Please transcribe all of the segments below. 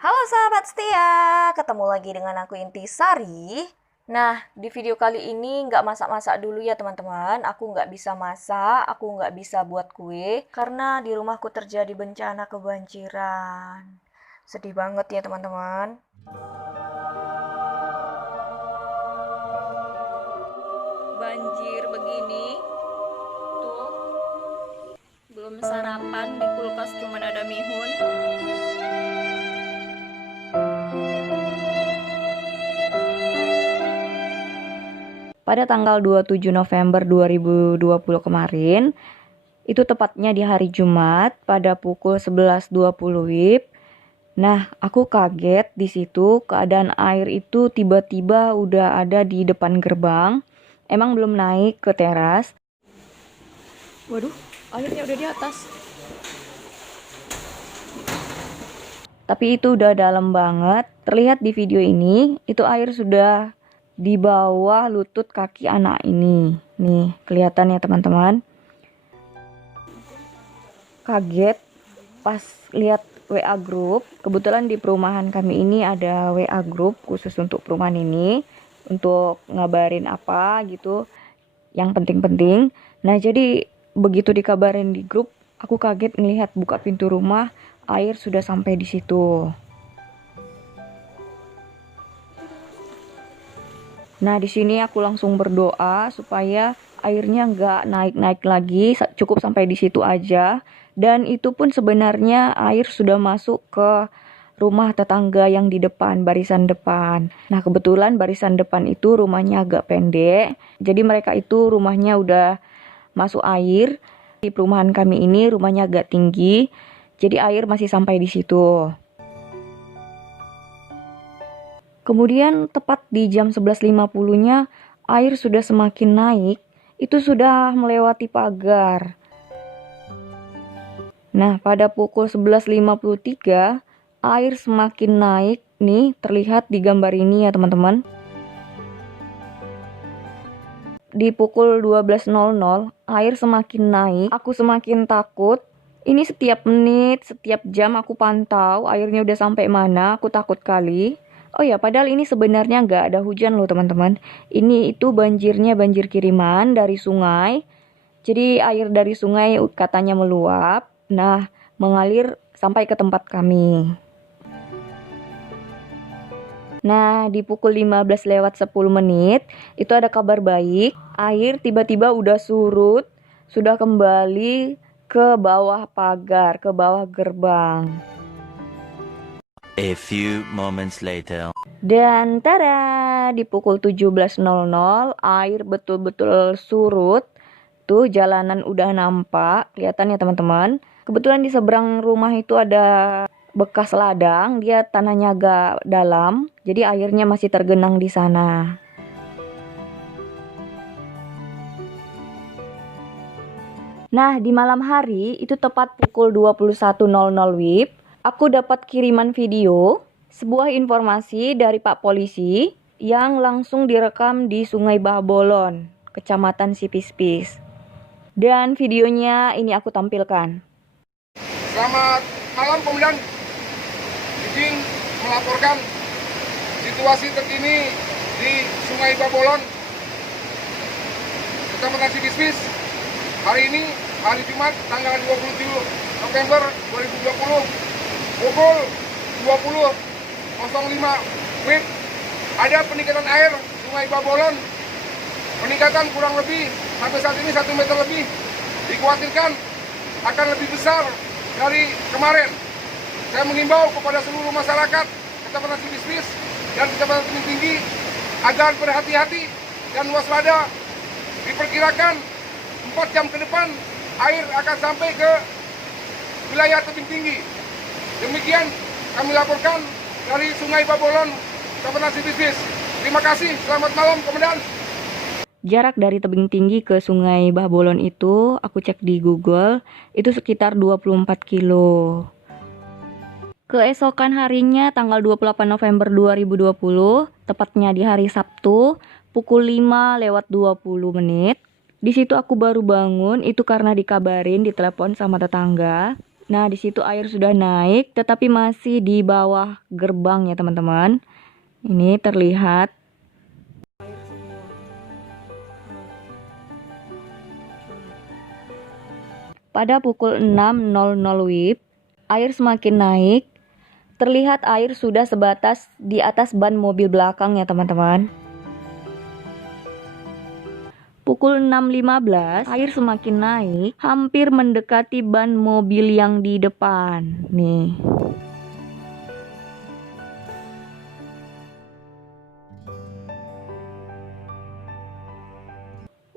Halo sahabat setia, ketemu lagi dengan aku Intisari. Nah, di video kali ini nggak masak-masak dulu ya teman-teman. Aku nggak bisa masak, aku nggak bisa buat kue, karena di rumahku terjadi bencana kebanjiran. Sedih banget ya teman-teman. Banjir begini, tuh belum sarapan, di kulkas cuma ada mihun. Pada tanggal 27 November 2020 kemarin, itu tepatnya di hari Jumat pada pukul 11.20 WIB. Nah, aku kaget di situ keadaan air itu tiba-tiba udah ada di depan gerbang. Emang belum naik ke teras. Waduh, airnya udah di atas. Tapi itu udah dalam banget. Terlihat di video ini, itu air sudah di bawah lutut kaki anak ini. Nih, kelihatan ya teman-teman. Kaget pas lihat WA group. Kebetulan di perumahan kami ini ada WA group khusus untuk perumahan ini, untuk ngabarin apa gitu yang penting-penting. Nah, jadi begitu dikabarin di grup, aku kaget ngelihat buka pintu rumah, air sudah sampai di situ. Nah, di sini aku langsung berdoa supaya airnya nggak naik-naik lagi, cukup sampai di situ aja. Dan itu pun sebenarnya air sudah masuk ke rumah tetangga yang di depan, barisan depan. Nah, kebetulan barisan depan itu rumahnya agak pendek. Jadi mereka itu rumahnya udah masuk air. Di perumahan kami ini rumahnya agak tinggi. Jadi air masih sampai di situ. Kemudian tepat di jam 11.50-nya air sudah semakin naik, itu sudah melewati pagar. Nah, pada pukul 11.53 air semakin naik nih, terlihat di gambar ini ya teman-teman. Di pukul 12.00 air semakin naik, aku semakin takut. Ini setiap menit, setiap jam aku pantau airnya udah sampai mana, aku takut kali. Oh ya, padahal ini sebenarnya nggak ada hujan loh teman-teman. Ini itu banjirnya banjir kiriman dari sungai. Jadi air dari sungai katanya meluap. Nah, mengalir sampai ke tempat kami. Nah, di pukul 15:10 itu ada kabar baik. Air tiba-tiba udah surut, sudah kembali ke bawah pagar, ke bawah gerbang. A few moments later. Dan tada, di pukul 17.00 air betul-betul surut. Tuh jalanan udah nampak, kelihatan ya teman-teman. Kebetulan di seberang rumah itu ada bekas ladang, dia tanahnya agak dalam, jadi airnya masih tergenang di sana. Nah, di malam hari itu tepat pukul 21.00 WIB, aku dapat kiriman video sebuah informasi dari Pak Polisi yang langsung direkam di Sungai Babolon, Kecamatan Sipispis. Dan videonya ini aku tampilkan. Selamat malam Komandan. Izin melaporkan situasi terkini di Sungai Babolon, Kecamatan Sipispis. Hari ini, hari Jumat, tanggal 27 November 2020, pukul 20.05 WIB, ada peningkatan air Sungai Babolon. Peningkatan kurang lebih sampai saat ini 1 meter lebih. Dikhawatirkan akan lebih besar dari kemarin. Saya mengimbau kepada seluruh masyarakat Kecamatan Sipispis dan Kecamatan Tebing Tinggi agar berhati-hati dan waspada. Diperkirakan 4 jam ke depan air akan sampai ke wilayah Tebing Tinggi. Demikian kami laporkan dari Sungai Babolon, Kecamatan Sipispis. Terima kasih, selamat malam Komandan. Jarak dari tebing tinggi ke Sungai Babolon itu, aku cek di Google, itu sekitar 24 kilo. Keesokan harinya, tanggal 28 November 2020, tepatnya di hari Sabtu, pukul 5:20. Di situ aku baru bangun, itu karena dikabarin di telepon sama tetangga. Nah, di situ air sudah naik, tetapi masih di bawah gerbang ya teman-teman. Ini terlihat. Pada pukul 6.00 WIB, air semakin naik. Terlihat air sudah sebatas di atas ban mobil belakang ya teman-teman. Pukul 6.15, air semakin naik, hampir mendekati ban mobil yang di depan. Nih.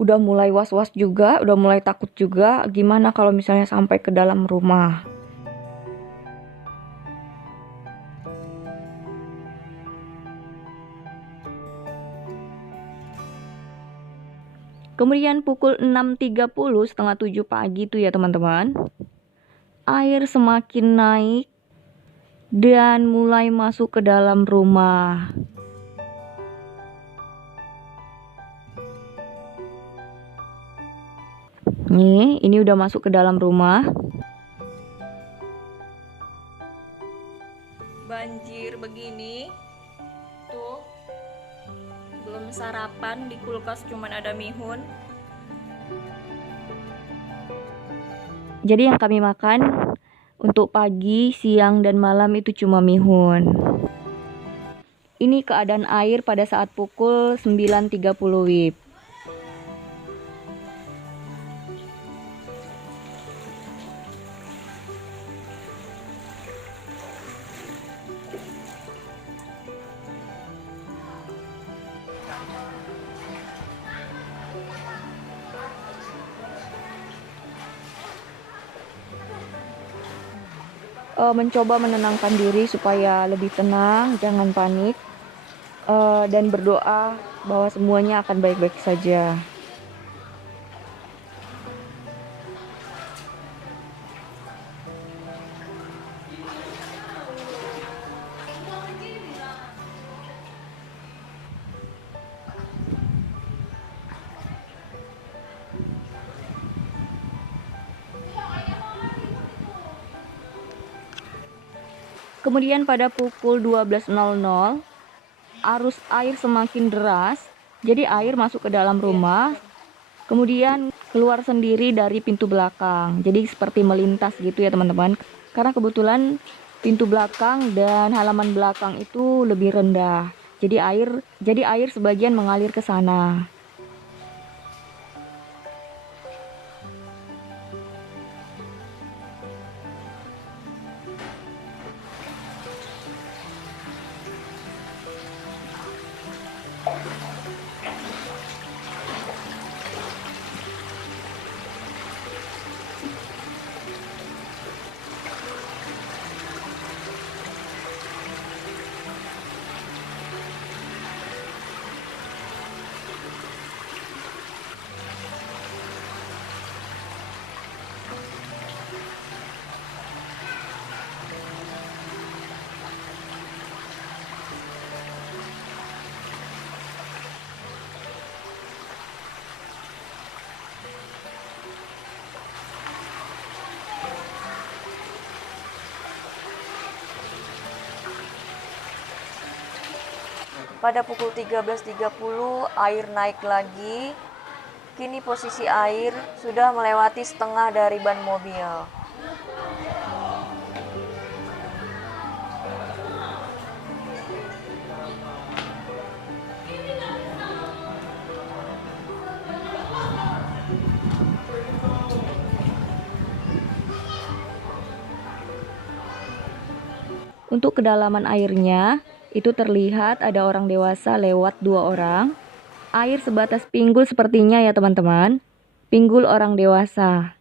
Udah mulai was-was juga, udah mulai takut juga. Gimana kalau misalnya sampai ke dalam rumah? Kemudian pukul 6.30, setengah 7 pagi tuh ya teman-teman. Air semakin naik dan mulai masuk ke dalam rumah. Nih, ini udah masuk ke dalam rumah. Banjir begini. Tuh. Belum sarapan, di kulkas cuman ada mihun. Jadi yang kami makan untuk pagi, siang, dan malam itu cuma mihun. Ini keadaan air pada saat pukul 9.30 WIB. Mencoba menenangkan diri supaya lebih tenang, jangan panik, dan berdoa bahwa semuanya akan baik-baik saja. Kemudian pada pukul 12.00, arus air semakin deras, jadi air masuk ke dalam rumah, kemudian keluar sendiri dari pintu belakang. Jadi seperti melintas gitu ya teman-teman. Karena kebetulan pintu belakang dan halaman belakang itu lebih rendah. Jadi air sebagian mengalir ke sana. Pada pukul 13.30 air naik lagi. Kini posisi air sudah melewati setengah dari ban mobil. Untuk kedalaman airnya, itu terlihat ada orang dewasa lewat 2 orang. Air sebatas pinggul sepertinya ya teman-teman. Pinggul orang dewasa.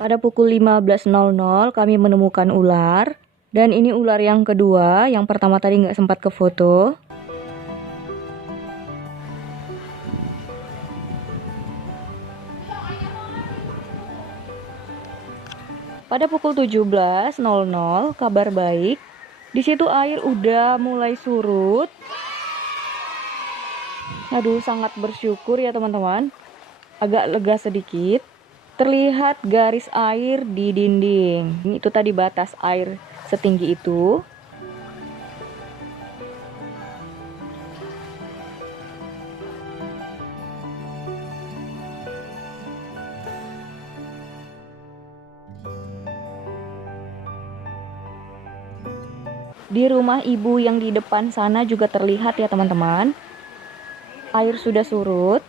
Pada pukul 15.00 kami menemukan ular. Dan ini ular yang kedua, yang pertama tadi nggak sempat ke foto. Pada pukul 17.00 kabar baik, di situ air udah mulai surut. Aduh, sangat bersyukur ya teman-teman. Agak lega sedikit. Terlihat garis air di dinding. Itu tadi batas air setinggi itu. Di rumah ibu yang di depan sana juga terlihat ya teman-teman. Air sudah surut,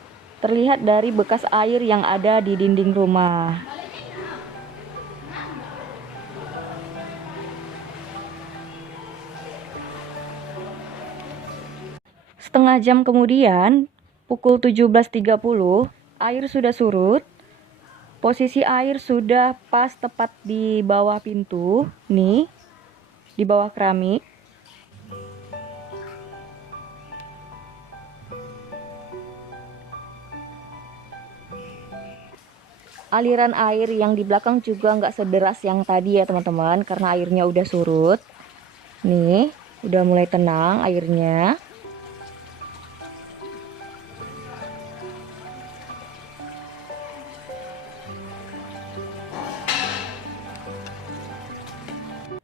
terlihat dari bekas air yang ada di dinding rumah. Setengah jam kemudian, pukul 17.30, air sudah surut. Posisi air sudah pas tepat di bawah pintu, nih. Di bawah keramik. Aliran air yang di belakang juga nggak sederas yang tadi ya teman-teman, karena airnya udah surut. Nih, udah mulai tenang airnya.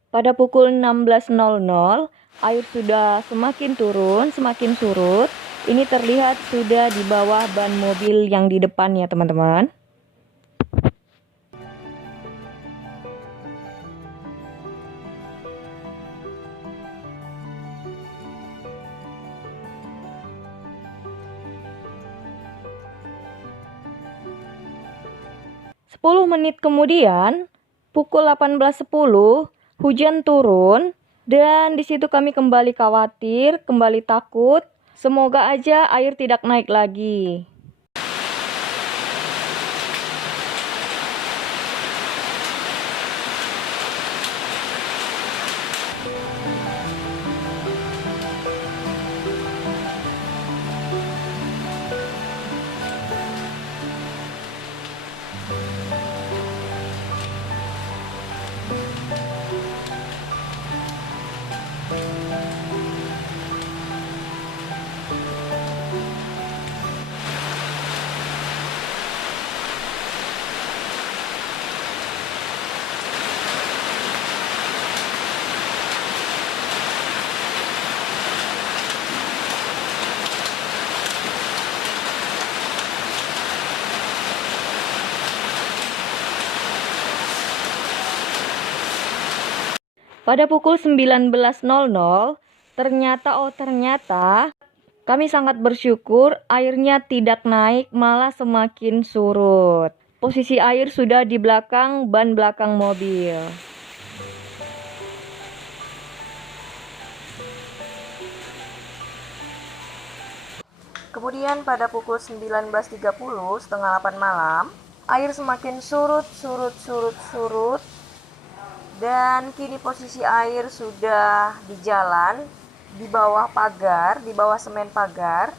Pada pukul 16.00, air sudah semakin turun, semakin surut. Ini terlihat sudah di bawah ban mobil yang di depan ya teman-teman. Sepuluh menit kemudian, pukul 18.10, hujan turun, dan di situ kami kembali khawatir, kembali takut. Semoga aja air tidak naik lagi. Pada pukul 19.00, ternyata kami sangat bersyukur airnya tidak naik, malah semakin surut. Posisi air sudah di belakang ban belakang mobil. Kemudian pada pukul 19.30, setengah 8 malam, air semakin surut. Dan kini posisi air sudah di jalan, di bawah pagar, di bawah semen pagar.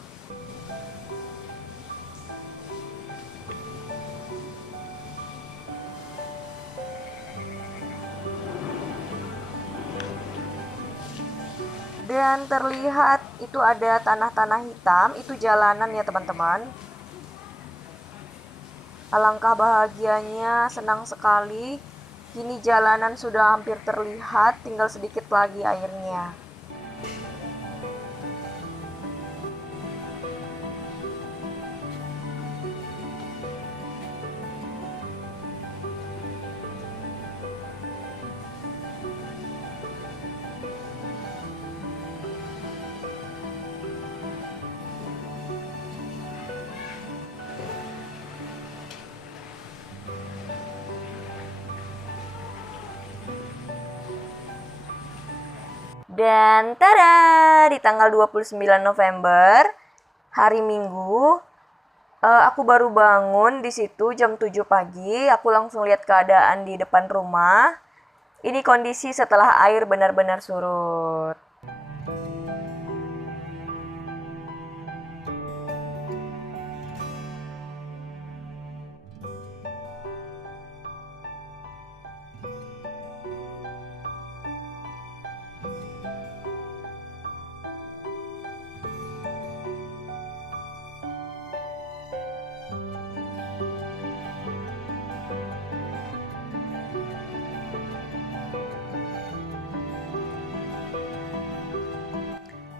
Dan terlihat itu ada tanah-tanah hitam, itu jalanan ya teman-teman. Alangkah bahagianya, senang sekali. Kini jalanan sudah hampir terlihat, tinggal sedikit lagi airnya. Dan tada, di tanggal 29 November, hari Minggu, Aku baru bangun di situ jam 7 pagi. Aku langsung lihat keadaan di depan rumah. Ini kondisi setelah air benar-benar surut.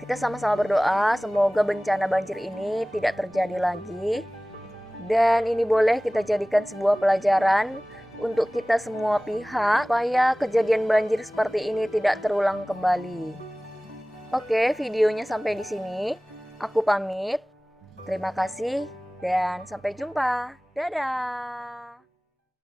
Kita sama-sama berdoa semoga bencana banjir ini tidak terjadi lagi. Dan ini boleh kita jadikan sebuah pelajaran untuk kita semua pihak supaya kejadian banjir seperti ini tidak terulang kembali. Oke, videonya sampai di sini. Aku pamit. Terima kasih dan sampai jumpa. Dadah.